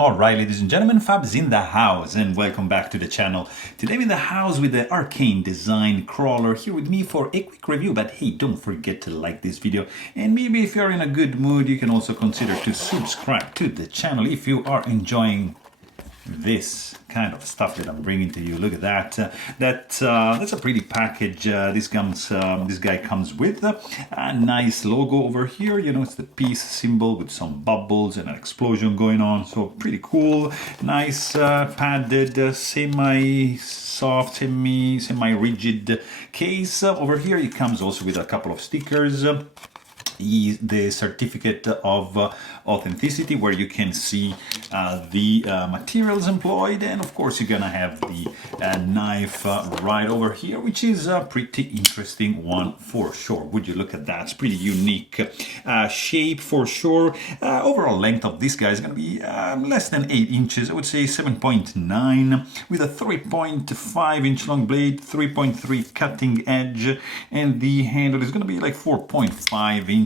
Alright, ladies and gentlemen, Fab's in the house and welcome back to the channel. Today I'm in the house with the Arcane Design Crawler here with me for a quick review, but hey, don't forget to like this video, and maybe if you're in a good mood you can also consider to subscribe to the channel if you are enjoying this kind of stuff that I'm bringing to you. Look at that. That's a pretty package. This guy comes with a nice logo over here. You know, it's the peace symbol with some bubbles and an explosion going on. So pretty cool. Nice padded, semi-soft, semi-rigid case. Over here it comes also with a couple of stickers. The certificate of authenticity, where you can see the materials employed, and of course you're gonna have the knife right over here, which is a pretty interesting one for sure. Would you look at that? It's pretty unique shape for sure. Overall length of this guy is gonna be less than 8 inches. I would say 7.9, with a 3.5 inch long blade, 3.3 cutting edge, and the handle is gonna be like 4.5 inches,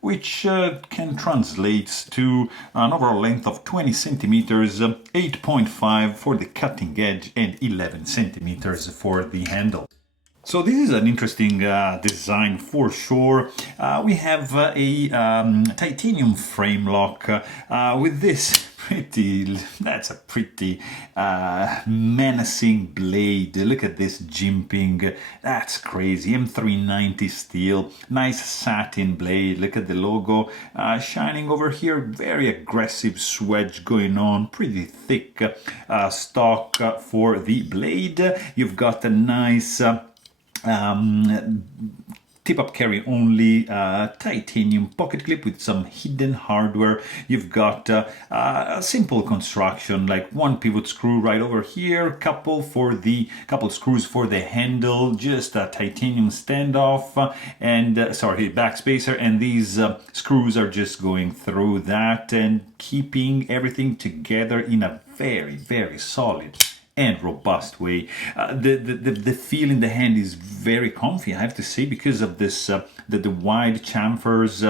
which can translate to an overall length of 20 centimeters, 8.5 for the cutting edge, and 11 centimeters for the handle. So this is an interesting design for sure. We have a titanium frame lock with this that's a pretty menacing blade. Look at this jimping, that's crazy. M390 steel, nice satin blade. Look at the logo shining over here, very aggressive swedge going on, pretty thick stock for the blade. You've got a nice tip-up carry only titanium pocket clip with some hidden hardware. You've got a simple construction, like one pivot screw right over here, couple screws for the handle, just a titanium standoff, and sorry, backspacer, and these screws are just going through that and keeping everything together in a very solid and robust way. The feel in the hand is very comfy, I have to say, because of this the wide chamfers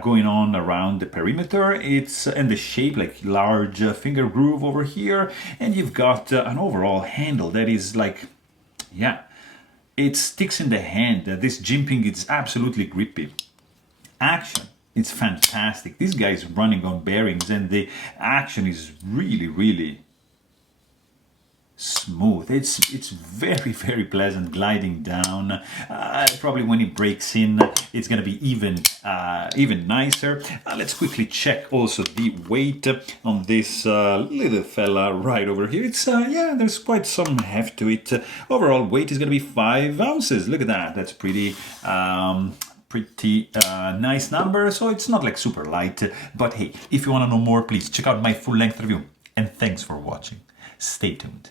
going on around the perimeter. It's and the shape, like large finger groove over here, and you've got an overall handle that is like, yeah, it sticks in the hand. This jimping is absolutely grippy. Action, it's fantastic. This guy is running on bearings, and the action is really smooth. It's very pleasant gliding down. Probably when it breaks in, it's gonna be even nicer. Let's quickly check also the weight on this little fella right over here. It's yeah, there's quite some heft to it. Overall weight is gonna be 5 ounces. Look at that. That's pretty nice number. So it's not like super light, but hey, if you want to know more, please check out my full-length review, and thanks for watching. Stay tuned.